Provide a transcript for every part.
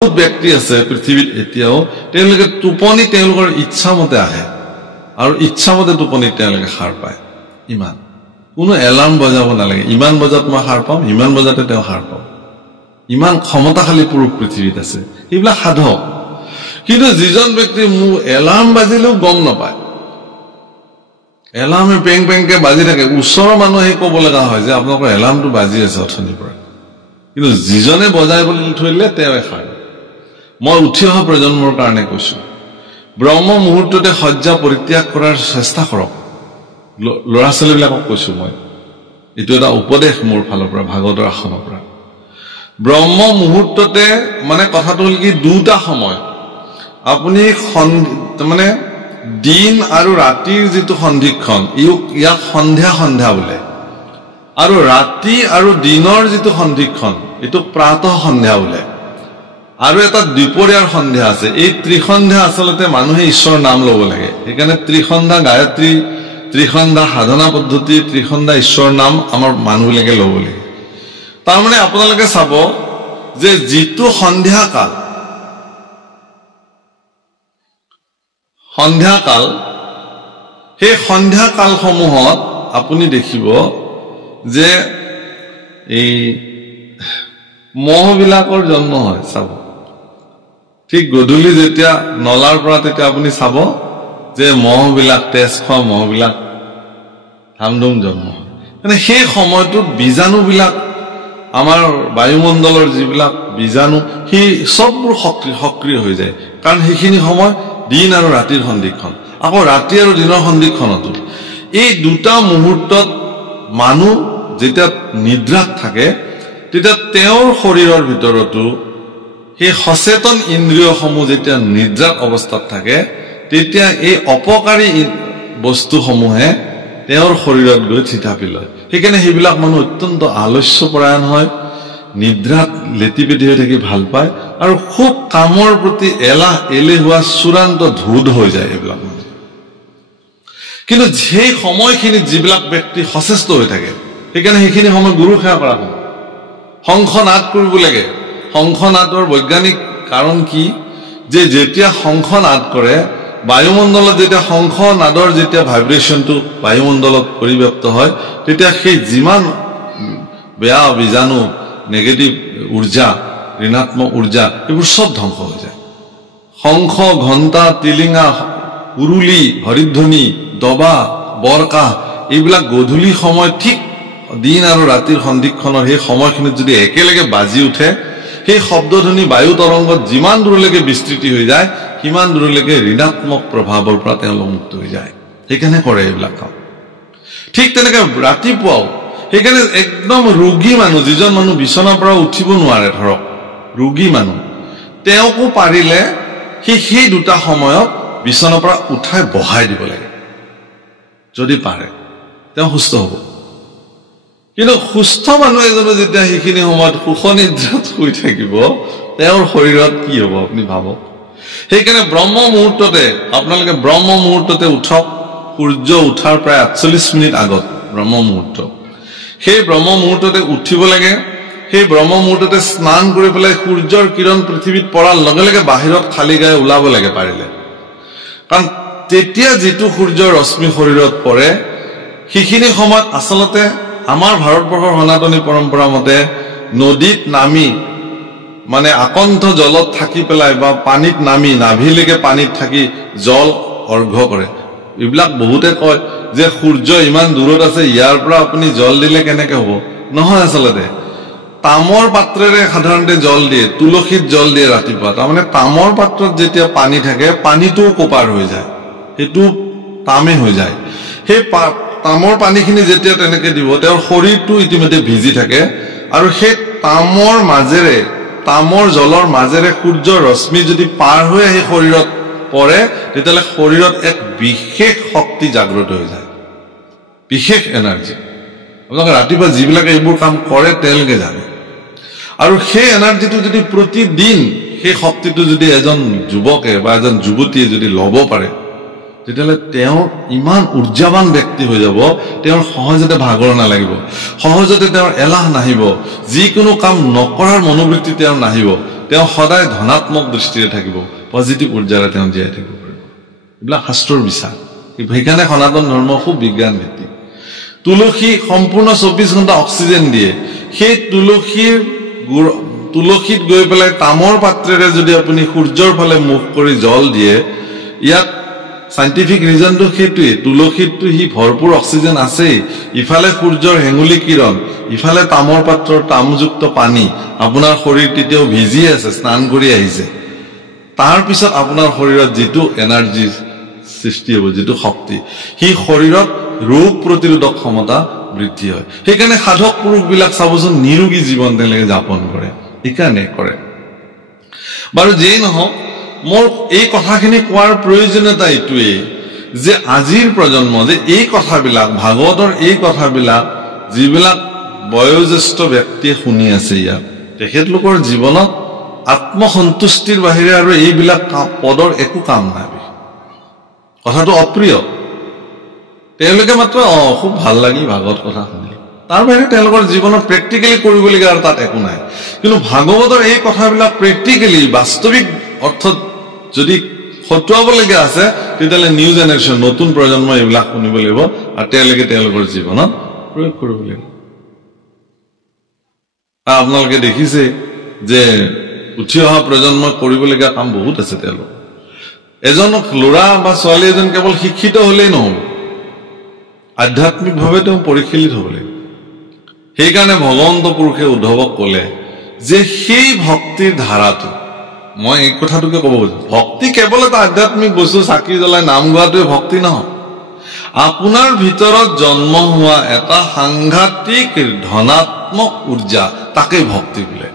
বহুত ব্যক্তি আছে পৃথিৱীত এতিয়াও তেওঁলোকে টোপনি তেওঁলোকৰ ইচ্ছামতে আহে আৰু ইচ্ছামতে টোপনি তেওঁলোকে সাৰ পায় ইমান কোনো এলাৰ্ম বজাব নালাগে ইমান বজাত মই সাৰ পাম ইমান বজাতে তেওঁ সাৰ পাম ইমান ক্ষমতাশালী পুৰুষ পৃথিৱীত আছে এইবিলাক সাধক কিন্তু যিজন ব্যক্তি মোৰ এলাৰ্ম বাজিলেও গম নাপায় এলাৰ্মে পেং পেংকে বাজি থাকে ওচৰৰ মানুহে ক'ব লগা হয় যে আপোনালোকৰ এলাৰ্মটো বাজি আছে অথনিৰ পৰা কিন্তু যিজনে বজাই বুলি থৈলে তেওঁৱে সাৰ মই উঠি অহা প্ৰজন্মৰ কাৰণে কৈছো ব্ৰহ্ম মুহূৰ্ততে সজ্জা পৰিত্যাগ কৰাৰ চেষ্টা কৰক ল'ৰা ছোৱালীবিলাকক কৈছো মই এইটো এটা উপদেশ মোৰ ফালৰ পৰা ভাগৱতৰ আসনৰ পৰা ব্ৰহ্ম মুহূৰ্ততে মানে কথাটো হ'ল কি দুটা সময় আপুনি মানে দিন আৰু ৰাতিৰ যিটো সন্ধিক্ষণ ইয়াক সন্ধ্যা সন্ধ্যা বোলে আৰু ৰাতি আৰু দিনৰ যিটো সন্ধিক্ষণ এইটো প্ৰাতঃ সন্ধ্যা বোলে আৰু এটা দুপৰীয়াৰ সন্ধ্যা আছে এই ত্ৰিসন্ধ্যা আচলতে মানুহে ঈশ্বৰৰ নাম ল'ব লাগে সেইকাৰণে ত্ৰিসন্ধ্যা গায়ত্ৰী ত্ৰিসন্ধ্যা সাধনা পদ্ধতি ত্ৰিসন্ধ্যা ঈশ্বৰৰ নাম আমাৰ মানুহবিলাকে ল'ব লাগে তাৰমানে আপোনালোকে চাব যে যিটো সন্ধ্যা কাল সেই সন্ধ্যা কালসমূহত আপুনি দেখিব যে এই মহবিলাকৰ জন্ম হয় চাব ঠিক গধূলি যেতিয়া নলাৰ পৰা তেতিয়া আপুনি চাব যে মহবিলাক তেজ খোৱা মহবিলাক ধামধুম জন্ম হয় মানে সেই সময়টোত বীজাণুবিলাক আমাৰ বায়ুমণ্ডলৰ যিবিলাক বীজাণু সেই সববোৰ সক্ৰিয় হৈ যায় কাৰণ সেইখিনি সময় দিন আৰু ৰাতিৰ সন্ধিক্ষণ আকৌ ৰাতি আৰু দিনৰ সন্ধিক্ষণতো এই দুটা মুহূৰ্তত মানুহ যেতিয়া নিদ্ৰাত থাকে তেতিয়া তেওঁৰ শৰীৰৰ ভিতৰতো সেই সচেতন ইন্দ্ৰিয়সমূহ যেতিয়া নিদ্ৰাত অৱস্থাত থাকে তেতিয়া এই অপকাৰী বস্তুসমূহে তেওঁৰ শৰীৰত গৈ থিতাপি লয় সেইকাৰণে সেইবিলাক মানুহ অত্যন্ত আলস্যপৰায়ণ হয় নিদ্ৰাত লেটিপেটি হৈ থাকি ভাল পায় আৰু খুব কামৰ প্ৰতি এলেহুৱা চূড়ান্ত ধূদ হৈ যায় এইবিলাক মানুহ কিন্তু সেই সময়খিনিত যিবিলাক ব্যক্তি সচেষ্ট হৈ থাকে সেইকাৰণে সেইখিনি সময় গুৰু সেৱা কৰা হয় শংখ নাদ কৰিব লাগে শংখ নাদৰ বৈজ্ঞানিক কাৰণ কি যে যেতিয়া শংখ নাদ কৰে বায়ুমণ্ডলত যেতিয়া শংখ নাদৰ যেতিয়া ভাইব্ৰেশ্যনটো বায়ুমণ্ডলত পৰিব্যাপ্ত হয় তেতিয়া সেই যিমান বেয়া বীজাণু নেগেটিভ ঊৰ্জা ঋণাত্মক ঊৰ্জা এইবোৰ সব ধ্বংস হৈ যায় শংখ ঘণ্টা টিলিঙা উৰুলি হৰিধ্বনি দবা বৰকাহ এইবিলাক গধূলি সময় ঠিক দিন আৰু ৰাতিৰ সন্ধিক্ষণৰ সেই সময়খিনিত যদি একেলগে বাজি উঠে সেই শব্দধ্বনি বায়ু তৰংগত যিমান দূৰলৈকে বিস্তৃতি হৈ যায় সিমান দূৰলৈকে ঋণাত্মক প্ৰভাৱৰ পৰা তেওঁলোক মুক্ত হৈ যায় সেইকাৰণে কৰে এইবিলাক কাম ঠিক তেনেকৈ ৰাতিপুৱাও সেইকাৰণে একদম ৰোগী মানুহ যিজন মানুহ বিচনাৰ পৰা উঠিব নোৱাৰে ধৰক ৰোগী মানুহ তেওঁকো পাৰিলে সেই দুটা সময়ত বিচনাৰ পৰা উঠাই বহাই দিব লাগে যদি পাৰে তেওঁ সুস্থ হ'ব কিন্তু সুস্থ মানুহ এজনে যেতিয়া সেইখিনি সময়ত সুখনিদ্ৰাত শুই থাকিব তেওঁৰ শৰীৰত কি হ'ব আপুনি ভাবক সেইকাৰণে ব্ৰহ্ম মুহূৰ্ততে আপোনালোকে ব্ৰহ্ম মুহূৰ্ততে উঠক সূৰ্য উঠাৰ প্ৰায় 48 মিনিট আগত ব্ৰহ্ম মুহূৰ্ত সেই ব্ৰহ্ম মুহূৰ্ততে উঠিব লাগে সেই ব্ৰহ্ম মুহূৰ্ততে স্নান কৰি পেলাই সূৰ্যৰ কিৰণ পৃথিৱীত পৰাৰ লগে লগে বাহিৰত খালী গায়ে ওলাব লাগে পাৰিলে কাৰণ তেতিয়া যিটো সূৰ্যৰ ৰশ্মি শৰীৰত পৰে সেইখিনি সময়ত আচলতে আমাৰ ভাৰতবৰ্ষৰ সনাতনী পৰম্পৰা মতে নদীত নামি মানে আকণ্ঠ জলত থাকি পেলাই বা পানীত নামি নাভিলৈকে পানীত থাকি জল অৰ্ঘ্য কৰে এইবিলাক বহুতে কয় যে সূৰ্য ইমান দূৰত আছে ইয়াৰ পৰা আপুনি জল দিলে কেনেকে হ'ব নহয় আচলতে তামৰ পাত্ৰেৰে সাধাৰণতে জল দিয়ে তুলসীত জল দিয়ে ৰাতিপুৱা তাৰমানে তামৰ পাত্ৰত যেতিয়া পানী থাকে পানীটোও কোপাৰ হৈ যায় সেইটো তামে হৈ যায় সেই তামৰ পানীখিনি যেতিয়া তেনেকে দিব তেওঁৰ শৰীৰটো ইতিমধ্যে ভিজি থাকে আৰু সেই তামৰ জলৰ মাজেৰে সূৰ্যৰ ৰশ্মি যদি পাৰ হৈ আহি শৰীৰত পৰে তেতিয়ালে শৰীৰত এক বিশেষ শক্তি জাগ্ৰত হৈ যায় বিশেষ এনাৰ্জি আপোনালোকে ৰাতিপুৱা যিবিলাকে এইবোৰ কাম কৰে তেওঁলোকে জানে আৰু সেই এনাৰ্জিটো যদি প্ৰতিদিন সেই শক্তিটো যদি এজন যুৱকে বা এজন যুৱতীয়ে যদি ল'ব পাৰে তেতিয়ালে তেওঁ ইমান ঊৰ্জাৱান ব্যক্তি হৈ যাব তেওঁৰ সহজতে ভাগৰ নালাগিব সহজতে তেওঁৰ এলাহ নাহিব যিকোনো কাম নকৰাৰ মনোবৃত্তি তেওঁৰ নাহিব তেওঁ সদায় ধনাত্মক দৃষ্টিৰে থাকিব, পজিটিভ উৰ্জাৰে তেওঁ জীয়াই থাকিব পাৰিব। এইবিলাক শাস্ত্ৰৰ বিশ্বাস। সেইকাৰণে সনাতন ধৰ্ম খুব বিজ্ঞান ভিত্তিক। তুলসী সম্পূৰ্ণ 24 ঘণ্টা অক্সিজেন দিয়ে। সেই তুলসীত গৈ পেলাই তামৰ পাত্ৰেৰে যদি আপুনি সূৰ্যৰ ফালে মুখ কৰি জল দিয়ে, ইয়াত সাইন্টিফিক ৰিজনটো সেইটোৱে। তুলসীতটো সি ভৰপূৰ অক্সিজেন আছেই, ইফালে সূৰ্যৰ হেঙুলি কিৰণ, ইফালে তামৰ পাত্ৰৰ তামযুক্ত পানী, আপোনাৰ শৰীৰ তেতিয়াও ভিজি আছে, স্নান কৰি আহিছে। তাৰ পিছত আপোনাৰ শৰীৰত যিটো এনাৰ্জি সৃষ্টি হ'ব, যিটো শক্তি, সেই শৰীৰত ৰোগ প্ৰতিৰোধক ক্ষমতা বৃদ্ধি হয়। সেইকাৰণে সাধক পুৰুষবিলাক চাবচোন নিৰোগী জীৱন তেওঁলোকে যাপন কৰে, সেইকাৰণে কৰে। বাৰু যেই নহওক, মোৰ এই কথাখিনি কোৱাৰ প্ৰয়োজনীয়তা এইটোৱেই যে আজিৰ প্ৰজন্ম যে এই কথাবিলাক, ভাগৱতৰ এই কথাবিলাক যিবিলাক বয়োজ্যেষ্ঠ ব্যক্তিয়ে শুনি আছে, ইয়াত তেখেতলোকৰ জীৱনত আত্মসন্তুষ্টিৰ বাহিৰে আৰু এইবিলাক পদৰ একো কাম নাই। কথাটো অপ্ৰিয়, তেওঁলোকে মাত্ৰ খুব ভাল লাগি ভাগৱত কথা শুনিলে, তাৰ বাহিৰে তেওঁলোকৰ জীৱনত প্ৰেক্টিকেলি কৰিবলগীয়া আৰু তাত একো নাই। কিন্তু ভাগৱতৰ এই কথাবিলাক প্ৰেক্টিকেলি বাস্তৱিক অৰ্থত যদি খটুৱাবলগীয়া আছে, তেতিয়াহ'লে নিউ জেনেৰেশ্যন, নতুন প্ৰজন্ম এইবিলাক শুনিব লাগিব আৰু তেওঁলোকে তেওঁলোকৰ জীৱনত প্ৰয়োগ কৰিব লাগিব। আপোনালোকে দেখিছে যে উঠি অহা প্ৰজন্মই কৰিবলগীয়া কাম বহুত আছে। তেওঁলোক এজন ল'ৰা বা ছোৱালী এজন কেৱল শিক্ষিত হলেই নহব, আধ্যাত্মিকভাৱে তেওঁ পৰিশীলিত হ'ব লাগিব। সেইকাৰণে ভগৱন্ত পুৰুষে উদ্ধৱক ক'লে যে সেই ভক্তিৰ ধাৰাটো, মই এই কথাটোকে ক'ব খুজিছো, ভক্তি কেৱল এটা আধ্যাত্মিক বস্তু, চাকি জ্বলাই নাম গোৱাটোৱে ভক্তি নহয়। আপোনাৰ ভিতৰত জন্ম হোৱা এটা সাংঘাতিক ধনাত্মক উৰ্জা, তাকে ভক্তি বোলে।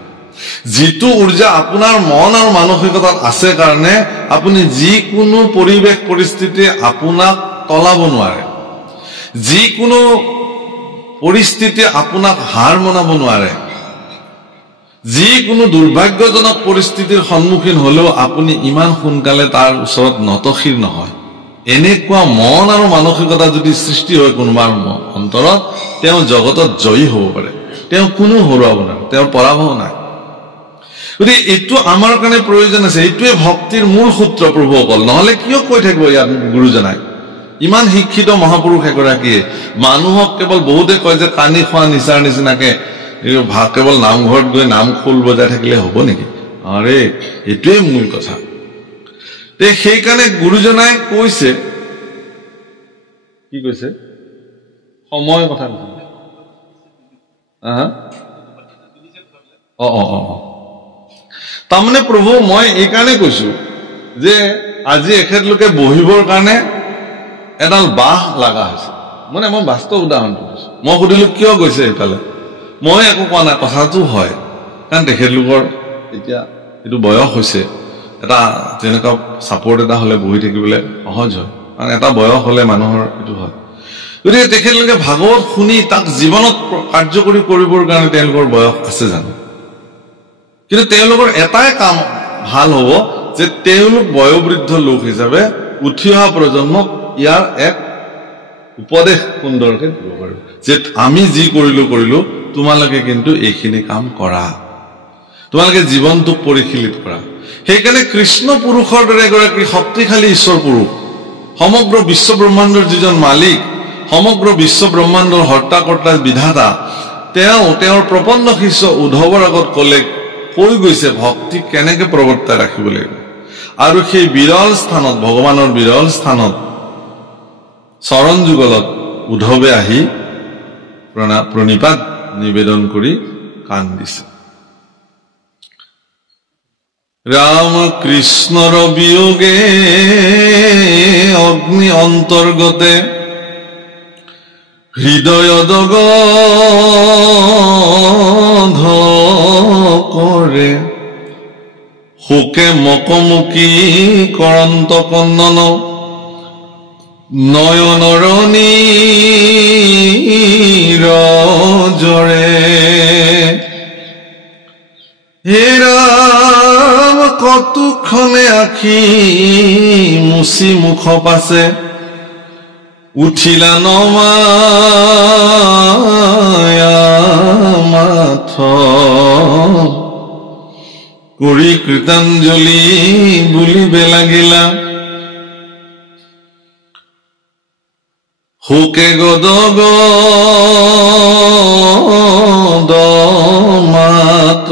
যিটো উৰ্জা আপোনাৰ মন আৰু মানসিকতাত আছে কাৰণে আপুনি যিকোনো পৰিৱেশ পৰিস্থিতি আপোনাক তলাব নোৱাৰে, যিকোনো পৰিস্থিতি আপোনাক হাৰ মনাব নোৱাৰে, যিকোনো দুৰ্ভাগ্যজনক পৰিস্থিতিৰ সন্মুখীন হলেও আপুনি ইমান সোনকালে তাৰ ওচৰত নতশিৰ নহয়। এনেকুৱা মন আৰু মানসিকতা যদি সৃষ্টি হয় কোনোবাৰ অন্তৰত, তেওঁ জগতত জয়ী হ'ব পাৰে, তেওঁ কোনো হৰুৱাব নোৱাৰে, তেওঁৰ পৰাভৱ নাই। গতিকে এইটো আমাৰ কাৰণে প্ৰয়োজন আছে। এইটোৱে ভক্তিৰ মূল সূত্ৰ প্ৰভুসকল। নহলে কিয় কৈ থাকিব ইয়াত গুৰুজনাই, ইমান শিক্ষিত মহাপুৰুষ এগৰাকীয়ে মানুহক কেৱল, বহুতে কয় যে কানি খোৱা নিচাৰ নিচিনাকে কেৱল নামঘৰত গৈ নাম খোল বজাই থাকিলে হ'ব নেকি? আৰে এইটোৱে মূল কথা। সেইকাৰণে গুৰুজনাই কৈছে, কি কৈছে, সময় কথা কৈছে। তাৰমানে প্ৰভু, মই এই কাৰণে কৈছো যে আজি এখেতলোকে বহিবৰ কাৰণে এডাল বাঁহ লগা হৈছে। মানে মই বাস্তৱ উদাহৰণটো কৈছো। মই সুধিলো কিয় গৈছে এইফালে, মই একো কোৱা নাই, কথাটো হয়। কাৰণ তেখেতলোকৰ এতিয়া এইটো বয়স হৈছে, এটা তেনেকুৱা ছাপৰ্ট এটা হলে বহি থাকিবলৈ সহজ হয়, কাৰণ এটা বয়স হলে মানুহৰ এইটো হয়। গতিকে তেখেতলোকে ভাগৱত শুনি তাক জীৱনত কাৰ্যকৰী কৰিবৰ কাৰণে তেওঁলোকৰ বয়স আছে জানো? কিন্তু তেওঁলোকৰ এটাই কাম ভাল হব যে তেওঁলোক বয়োবৃদ্ধ লোক হিচাপে উঠি অহা প্ৰজন্মক ইয়াৰ এক উপদেশ সুন্দৰকে দিব পাৰিব যে আমি যি কৰিলো তোমালোকে কিন্তু এইখিনি কাম কৰা, তোমালোকে জীৱনটোক পৰিশীলিত কৰা। সেইকাৰণে কৃষ্ণ পুৰুষৰ দৰে এগৰাকী শক্তিশালী ঈশ্বৰ পুৰুষ, সমগ্ৰ বিশ্ব ব্ৰহ্মাণ্ডৰ যিজন মালিক, সমগ্ৰ বিশ্ব ব্ৰহ্মাণ্ডৰ হৰ্তা-কৰ্তা বিধাতা, তেওঁৰ প্ৰপন্ন শিষ্য উদ্ধৱৰ আগত কৈ গৈছে ভক্তি কেনেকে প্ৰৱৰ্তাই ৰাখিব লাগিব। আৰু সেই বিৰল স্থানত, ভগৱানৰ বিৰল স্থানত চৰণ যুগলত উদ্ধৱে আহি প্ৰণিপাত নিবেদন কৰি কাণ দিছে। ৰাম কৃষ্ণৰ বিয়োগে অগ্নি অন্তৰ্গতে হৃদয় দগ্ধ কৰে, শোকে মকমুকি কৰন্ত কন্দন নয়নৰ নীৰজৰে। হে ৰাম কতোক্ষণে আখি মুচি মুখ পাছে, উঠিলা নমায়া মাথ কৰি কৃতাঞ্জলি বুলিবে লাগিলা শোকে গদগ মাত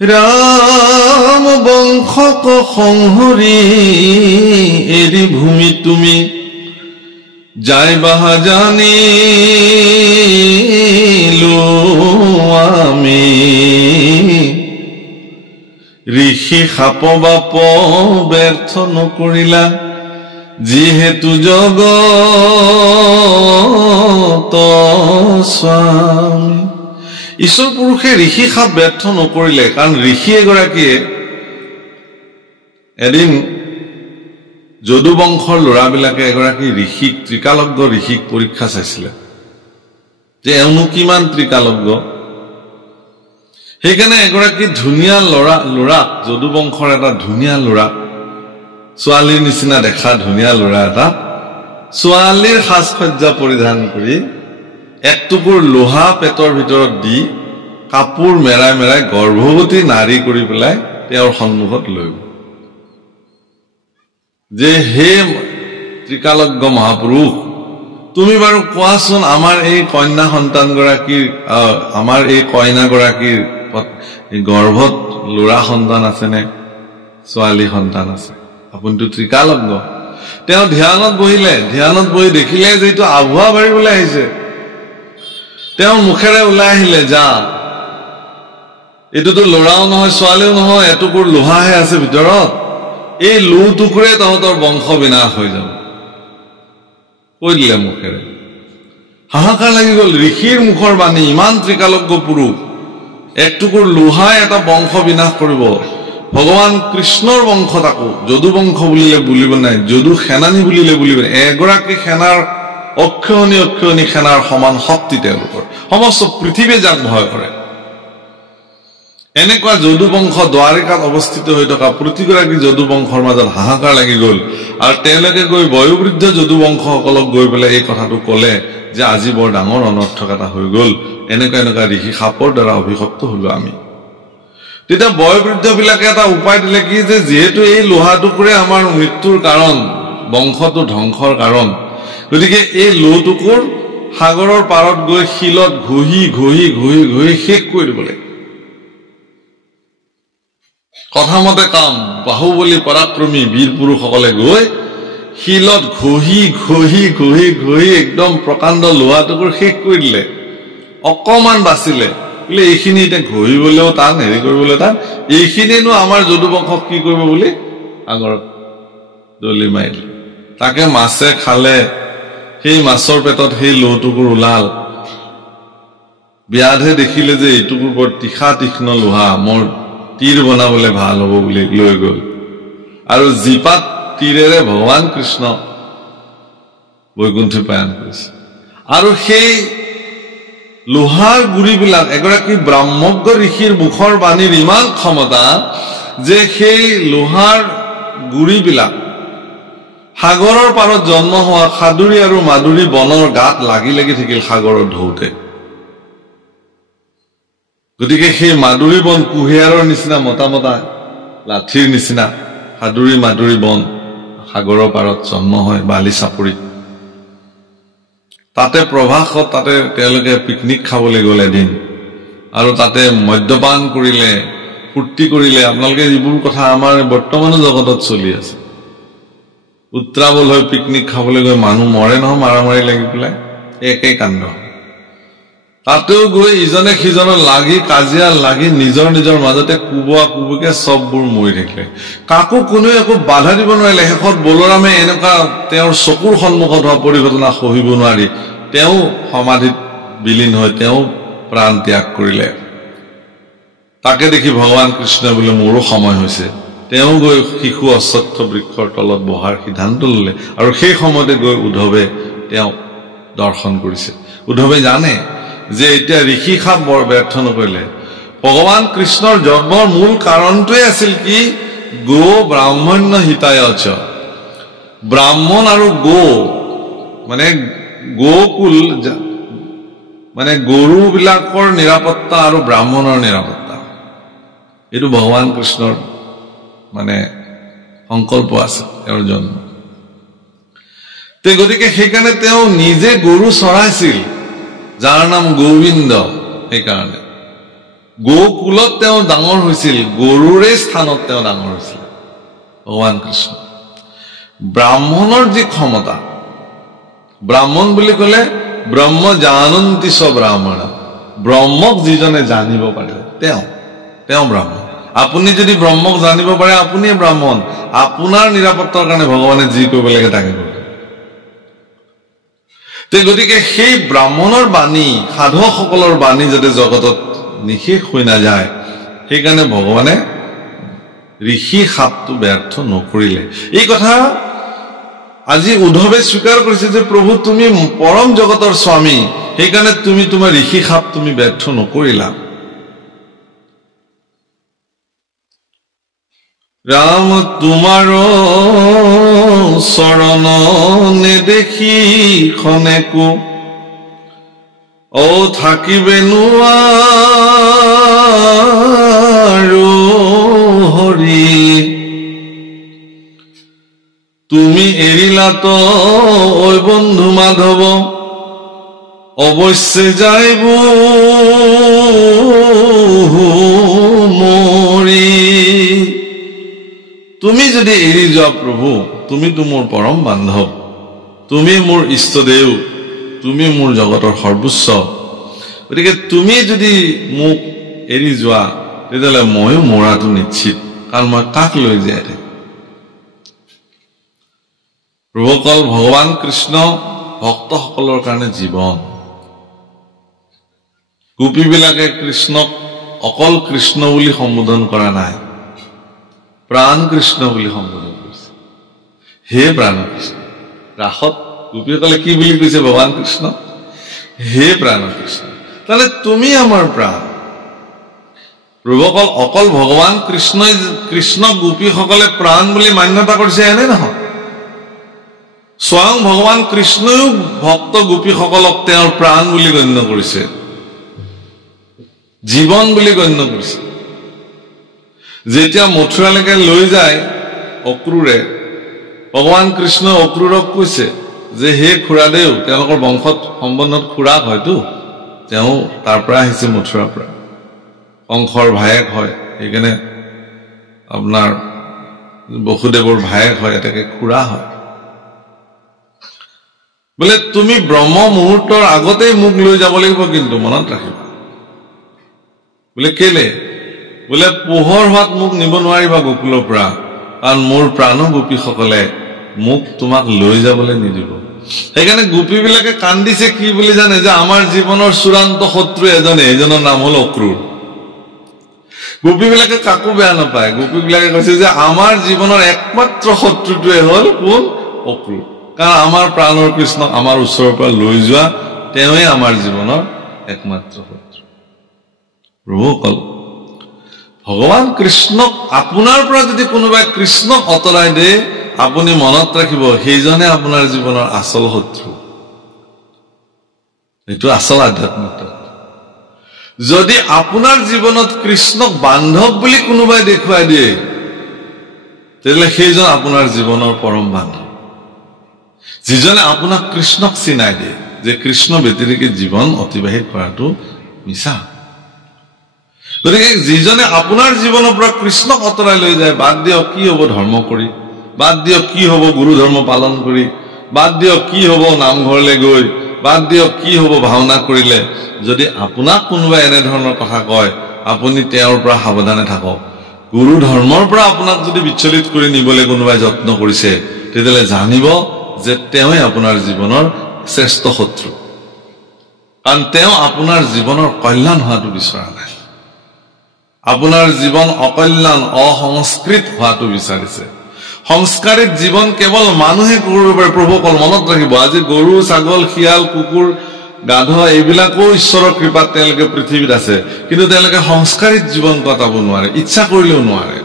ৰাম বংশক সংহৰি এৰি ভূমি তুমি যাই বাহা জানিলো আমি ঋষি সাপ বাপ ব্যৰ্থ নকৰিলা যিহেতু জগত স্বামী ঈশ্বৰ পুৰুষে ঋষি সাপ ব্যৰ্থ নকৰিলে কাৰণ ঋষি এগৰাকীয়ে এদিন যদু বংশৰ ল'ৰাবিলাকে এগৰাকী ঋষিক ত্ৰিকালজ্ঞ ঋষিক পৰীক্ষা চাইছিলে যে এওঁনো কিমান ত্ৰিকালজ্ঞ সেইকাৰণে এগৰাকী ধুনীয়া ল'ৰা যদু বংশৰ এটা ধুনীয়া ল'ৰা ছোৱালীৰ নিচিনা দেখা ধুনীয়া ল'ৰা এটা ছোৱালীৰ সাজসজ্জা পৰিধান কৰি এক টুকুৰ লোহা পেটৰ ভিতৰত দি কাপোৰ মেৰাই মেৰাই গৰ্ভৱতী নাৰী কৰি পেলাই তেওঁৰ সন্মুখত লৈ যে হে ত্ৰিকালজ্ঞ মহাপুৰুষ তুমি বাৰু কোৱাচোন আমাৰ এই কন্যা সন্তানগৰাকীৰ আমাৰ এই কইনাগৰাকীৰ গৰ্ভত ল'ৰা সন্তান আছেনে ছোৱালী সন্তান আছে আপুনিতো ত্ৰিকালজ্ঞ তেওঁ ধ্যানত বহিলে ধ্যানত বহি দেখিলে যে এইটো আভুৱা বাঢ়িবলৈ আহিছে তেওঁ মুখেৰে ওলাই আহিলে যা এইটোতো ল'ৰাও নহয় ছোৱালীও নহয় এটুকুৰ লোহাহে আছে ভিতৰত এই লো টুকুৰে তহঁতৰ বংশ বিনাশ হৈ যাব কৈ দিলে মুখেৰে হাহাকাৰ লাগি গ'ল ঋষিৰ মুখৰ বাণী ইমান ত্ৰিকালজ্ঞ পুৰুষ এক টুকুৰ লোহাই এটা বংশ বিনাশ কৰিব ভগৱান কৃষ্ণৰ বংশ তাকো যদু বংশ বুলিলে বুলিব নাই যদু সেনানী বুলিলে বুলিব এগৰাকী সেনাৰ অক্ষয়ণী সেনাৰ সমান শক্তি তেওঁলোকৰ সমস্ত পৃথিৱী যাক ভয় কৰে এনেকুৱা যদু বংশ দ্বাৰিকাত অৱস্থিত হৈ থকা প্ৰতিগৰাকী যদু বংশৰ মাজত হাহাকাৰ লাগি গ'ল আৰু তেওঁলোকে গৈ বয়োবৃদ্ধ যদু বংশসকলক গৈ পেলাই এই কথাটো ক'লে যে আজি বৰ ডাঙৰ অনৰ্থক এটা হৈ গ'ল এনেকুৱা ঋষি সাপৰ দ্বাৰা অভিশপ্ত হলো আমি তেতিয়া বয়োবৃদ্ধবিলাকে এটা উপায় দিলে কি যে যিহেতু এই লোহা টুকুৰে আমাৰ মৃত্যুৰ কাৰণ বংশটো ধ্বংসৰ কাৰণ গতিকে এই লোহ টুকুৰ সাগৰৰ পাৰত গৈ শিলত ঘঁহি ঘঁহি ঘঁহি ঘঁহি শেষ কৰি দিব লাগে কথামতে কাম বাহুবলী পৰাক্ৰমী বীৰ পুৰুষসকলে গৈ শিলত ঘঁহি ঘঁহি ঘঁহি ঘঁহি একদম প্ৰকাণ্ড লোহা টুকুৰ শেষ কৰি দিলে অকমান বাচিলে বোলে এইখিনি এতিয়া ঘঁহিবলৈও টান হেৰি কৰিবলৈ টান এইখিনিনো আমাৰ যদু বংশক কি কৰিব বুলি আগৰ দলি মাৰিলে তাকে মাছে খালে সেই মাছৰ পেটত সেই লোহটুকুৰ ওলাল ব্যাধে দেখিলে যে এইটুকুৰ বৰ তীক্ষ্ণ লোহা মোৰ তীৰ বনাবলৈ ভাল হ'ব বুলি লৈ গ'ল আৰু জীপাত তীৰেৰে ভগৱান কৃষ্ণ বৈকুণ্ঠ পায়ন কৰিছে আৰু সেই লোহাৰ গুৰিবিলাক এগৰাকী ব্ৰহ্মজ্ঞ ঋষিৰ মুখৰ বাণীৰ ইমান ক্ষমতা যে সেই লোহাৰ গুৰিবিলাক সাগৰৰ পাৰত জন্ম হোৱা সাদুৰী আৰু মাদুৰী বনৰ গাত লাগি লাগি থাকিল সাগৰৰ ঢৌতে গতিকে সেই মাদুৰী বন কুহিয়াৰৰ নিচিনা মতা মতা লাঠিৰ নিচিনা সাদুৰী মাদুৰী বন সাগৰৰ পাৰত জন্ম হয় বালি চাপৰিত তাতে প্ৰভাসত তাতে তেওঁলোকে পিকনিক খাবলৈ গ'ল এদিন আৰু তাতে মদ্যপান কৰিলে ফূৰ্তি কৰিলে আপোনালোকে যিবোৰ কথা আমাৰ বৰ্তমানো জগতত চলি আছে উত্ৰাৱল হৈ পিকনিক খাবলৈ গৈ মানুহ মৰে নহয় মাৰামাৰি লাগি পেলাই একেই কাণ্ড তাতেও গৈ ইজনে সিজনৰ লাগি কাজিয়া লাগি নিজৰ নিজৰ মাজতে কুবোৱা কুবুকে চববোৰ মৰি থাকিলে কাকো কোনেও একো বাধা দিব নোৱাৰিলে শেষত বলৰামে এনেকুৱা তেওঁৰ চকুৰ সন্মুখত হোৱা পৰিঘটনা সহিব নোৱাৰি তেওঁ সমাধিত বিলীন হৈ তেওঁ প্ৰাণ ত্যাগ কৰিলে তাকে দেখি ভগৱান কৃষ্ণ বোলে মোৰো সময় হৈছে তেওঁ গৈ শিশু অশ্বত্থ বৃক্ষৰ তলত বহাৰ সিদ্ধান্ত ল'লে আৰু সেই সময়তে গৈ উদ্ধৱে তেওঁ দৰ্শন কৰিছে উদ্ধৱে জানে যে এতিয়া ঋষি সাপ বৰ ব্যৰ্থ নকৰিলে ভগৱান কৃষ্ণৰ জন্মৰ মূল কাৰণটোৱে আছিল কি গো ব্ৰাহ্মণ্য হিতায়চ ব্ৰাহ্মণ আৰু গো মানে গোকুল মানে গৰু বিলাকৰ নিৰাপত্তা আৰু ব্ৰাহ্মণৰ নিৰাপত্তা এইটো ভগৱান কৃষ্ণৰ মানে সংকল্প আছে তেওঁৰ জন্ম তে গতিকে সেইকাৰণে তেওঁ নিজে গৰু চৰাইছিল যাৰ নাম গোবিন্দ সেইকাৰণে গোকুলত তেওঁ ডাঙৰ হৈছিল গৰুৰে স্থানত তেওঁ ডাঙৰ হৈছিল ভগৱান কৃষ্ণ ব্ৰাহ্মণৰ যি ক্ষমতা ব্ৰাহ্মণ বুলি ক'লে ব্ৰহ্ম জানন্তি চ ব্ৰাহ্মণ ব্ৰহ্মক যিজনে জানিব পাৰে তেওঁ ব্ৰাহ্মণ আপুনি যদি ব্ৰহ্মক জানিব পাৰে আপুনি ব্ৰাহ্মণ আপোনাৰ নিৰাপত্তাৰ কাৰণে ভগৱানে যি কৰিব লাগে তাকে কৰিব তে গতিকে সেই ব্ৰাহ্মণৰ বাণী সাধকসকলৰ বাণী যাতে জগতত নিশেষ হৈ নাযায় সেইকাৰণে ভগৱানে ঋষি সাপটো ব্যৰ্থ নকৰিলে এই কথা আজি উদ্ধৱে স্বীকাৰ কৰিছে যে প্ৰভু তুমি পৰম জগতৰ স্বামী সেইকাৰণে তুমি তোমাৰ ঋষি সাপ তুমি ব্যৰ্থ নকৰিলা ৰাম তোমাৰ চৰণ নেদেখি খনেকো থাকিবে নোৱাৰো হৰি তুমি এৰিলাত ঐ বন্ধু মাধৱ অৱশ্যে যাইব মৰি তুমি যদি এৰি যোৱা প্ৰভু তুমিতো মোৰ পৰম বান্ধৱ তুমি মোৰ ইষ্টদেউ তুমি মোৰ জগতৰ সৰ্বোচ্চ গতিকে তুমি যদি মোক এৰি যোৱা তেতিয়াহ'লে ময়ো মৰাটো নিশ্চিত কাৰণ মই কাক লৈ জীয়াই থাকিম প্ৰভুকল ভগৱান কৃষ্ণ ভক্তসকলৰ কাৰণে জীৱন গোপীবিলাকে কৃষ্ণক অকল কৃষ্ণ বুলি সম্বোধন কৰা নাই প্ৰাণ কৃষ্ণ বুলি সম্বোধন কৰিছে হে প্ৰাণ কৃষ্ণ ৰাসত গোপীসকলে কি বুলি কৈছে ভগৱান কৃষ্ণ হে প্ৰাণ কৃষ্ণ তাহলে তুমি আমাৰ প্ৰাণ প্ৰভুকল অকল ভগৱান কৃষ্ণক গোপীসকলে প্ৰাণ বুলি মান্যতা কৰিছে এনে নহয় স্বয়ং ভগৱান কৃষ্ণও ভক্ত গোপীসকলক তেওঁৰ প্ৰাণ বুলি গণ্য কৰিছে জীৱন বুলি গণ্য কৰিছে যেতিয়া মথুৰালৈকে লৈ যায় অক্ৰূৰে ভগৱান কৃষ্ণ অক্ৰূৰক কৈছে যে হে খুৰাদেউ তেওঁলোকৰ বংশত সম্বন্ধত খুৰাক হয়তো তেওঁ তাৰ পৰা আহিছে মথুৰাৰ পৰা কংসৰ ভায়েক হয় সেইকাৰণে আপোনাৰ বসুদেৱৰ ভায়েক হয় এটাকে খুৰা হয় বোলে তুমি ব্ৰহ্ম মুহূৰ্তৰ আগতেই মোক লৈ যাব লাগিব কিন্তু মনত ৰাখিবা বোলে কেলে বোলে পোহৰ হোৱাত মোক নিব নোৱাৰিবা গোকুলৰ পৰা কাৰণ মোৰ প্ৰাণ গোপীসকলে মোক তোমাক লৈ যাবলৈ নিদিব সেইকাৰণে গোপীবিলাকে কান্দিছে কি বুলি জানে যে আমাৰ জীৱনৰ চূড়ান্ত শত্ৰু এজনৰ নাম হল অক্ৰূৰ গোপীবিলাকে কাকো বেয়া নাপায় গোপীবিলাকে কৈছে যে আমাৰ জীৱনৰ একমাত্ৰ শত্ৰুটোৱে হল কোন অক্ৰূৰ কাৰণ আমাৰ প্ৰাণৰ কৃষ্ণক আমাৰ ওচৰৰ পৰা লৈ যোৱা তেওঁৱে আমাৰ জীৱনৰ একমাত্ৰ শত্ৰু প্ৰভুসকল ভগৱান কৃষ্ণক আপোনাৰ পৰা যদি কোনোবাই কৃষ্ণক অতৰাই দিয়ে আপুনি মনত ৰাখিব সেইজনে আপোনাৰ জীৱনৰ আচল শত্ৰু এইটো আচল আধ্যাত্মিকতা যদি আপোনাৰ জীৱনত কৃষ্ণক বান্ধৱ বুলি কোনোবাই দেখুৱাই দিয়ে তেতিয়াহ'লে সেইজন আপোনাৰ জীৱনৰ পৰম বান্ধৱ যিজনে আপোনাক কৃষ্ণক চিনাই দিয়ে যে কৃষ্ণ ব্যতিৰেকে জীৱন অতিবাহিত কৰাটো মিছা গতিকে যিজনে আপোনাৰ জীৱনৰ পৰা কৃষ্ণক অতৰাই লৈ যায় বাদ দিয়ক কি হ'ব ধৰ্ম কৰি বাদ দিয়ক কি হ'ব গুৰু ধৰ্ম পালন কৰি বাদ দিয়ক কি হ'ব নামঘৰলৈ গৈ বাদ দিয়ক কি হ'ব ভাওনা কৰিলে যদি আপোনাক কোনোবাই এনে ধৰণৰ কথা কয় আপুনি তেওঁৰ পৰা সাৱধানে থাকক গুৰু ধৰ্মৰ পৰা আপোনাক যদি বিচলিত কৰি নিবলৈ কোনোবাই যত্ন কৰিছে তেতিয়াহ'লে জানিব যে তেওঁই আপোনাৰ জীৱনৰ শ্ৰেষ্ঠ শত্ৰু কাৰণ তেওঁ আপোনাৰ জীৱনৰ কল্যাণ হোৱাটো বিচৰা নাই আপোনাৰ জীৱন অকল্যাণ অসংস্কৃত হোৱাটো বিচাৰিছে সংস্কাৰিত জীৱন কেৱল মানুহে কৰিব পাৰে প্ৰভুসকল মনত ৰাখিব আজি গৰু ছাগল শিয়াল কুকুৰ গাধ এইবিলাকো ঈশ্বৰৰ কৃপাত তেওঁলোকে পৃথিৱীত আছে কিন্তু তেওঁলোকে সংস্কাৰিত জীৱন কটাব নোৱাৰে ইচ্ছা কৰিলেও নোৱাৰে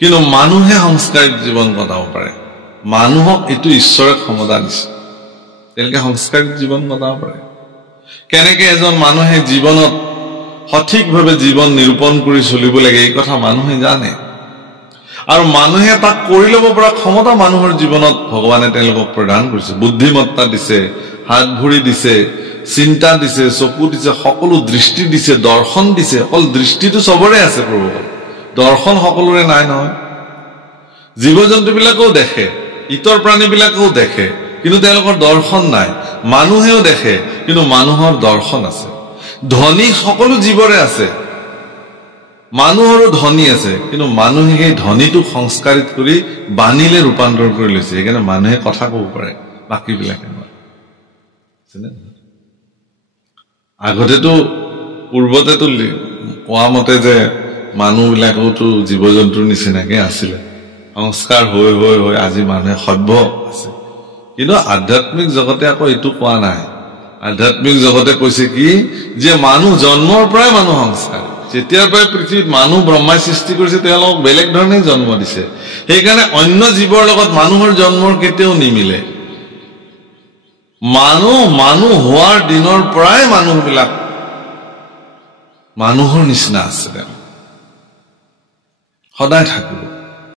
কিন্তু মানুহে সংস্কাৰিত জীৱন কটাব পাৰে মানুহক এইটো ঈশ্বৰে ক্ষমতা দিছে তেওঁলোকে সংস্কাৰিত জীৱন কটাব পাৰে কেনেকে এজন মানুহে জীৱনত সঠিকভাৱে জীৱন নিৰূপণ কৰি চলিব লাগে এই কথা মানুহে জানে আৰু মানুহে তাক কৰি ল'ব পৰা ক্ষমতা মানুহৰ জীৱনত ভগৱানে তেওঁলোকক প্ৰদান কৰিছে বুদ্ধিমত্তা দিছে হাত ভৰি দিছে চিন্তা দিছে চকু দিছে সকলো দৃষ্টি দিছে দৰ্শন দিছে অকল দৃষ্টিটো সবৰে আছে প্ৰভু দৰ্শন সকলোৰে নাই নহয় জীৱ-জন্তুবিলাকেও দেখে ইতৰ প্ৰাণীবিলাকেও দেখে কিন্তু তেওঁলোকৰ দৰ্শন নাই মানুহেও দেখে কিন্তু মানুহৰ দৰ্শন আছে ধনী সকলো জীৱৰে আছে মানুহৰো ধনী আছে কিন্তু মানুহে সেই ধনীটো সংস্কাৰিত কৰি বাণীলে ৰূপান্তৰ কৰি লৈছে সেইকাৰণে মানুহে কথা ক'ব পাৰে বাকীবিলাকে নোৱাৰে আগতেতো পূৰ্বতেতো কোৱা মতে যে মানুহবিলাকোতো জীৱ-জন্তুৰ নিচিনাকে আছিলে সংস্কাৰ হৈ হৈ হৈ আজি মানুহে সভ্য আছে কিন্তু আধ্যাত্মিক জগতে আকৌ এইটো কোৱা নাই আধ্যাত্মিক জগতে কৈছে কি যে মানুহ জন্মৰ পৰাই মানুহ সংস্কাৰ যেতিয়াৰ পৰাই পৃথিৱীত মানুহ ব্ৰহ্মাই সৃষ্টি কৰিছে তেওঁলোকক বেলেগ ধৰণে জন্ম দিছে সেইকাৰণে অন্য জীৱৰ লগত মানুহৰ জন্মৰ কেতিয়াও নিমিলে মানুহ হোৱাৰ দিনৰ পৰাই মানুহবিলাক মানুহৰ নিচিনা আছে সদায় থাকিব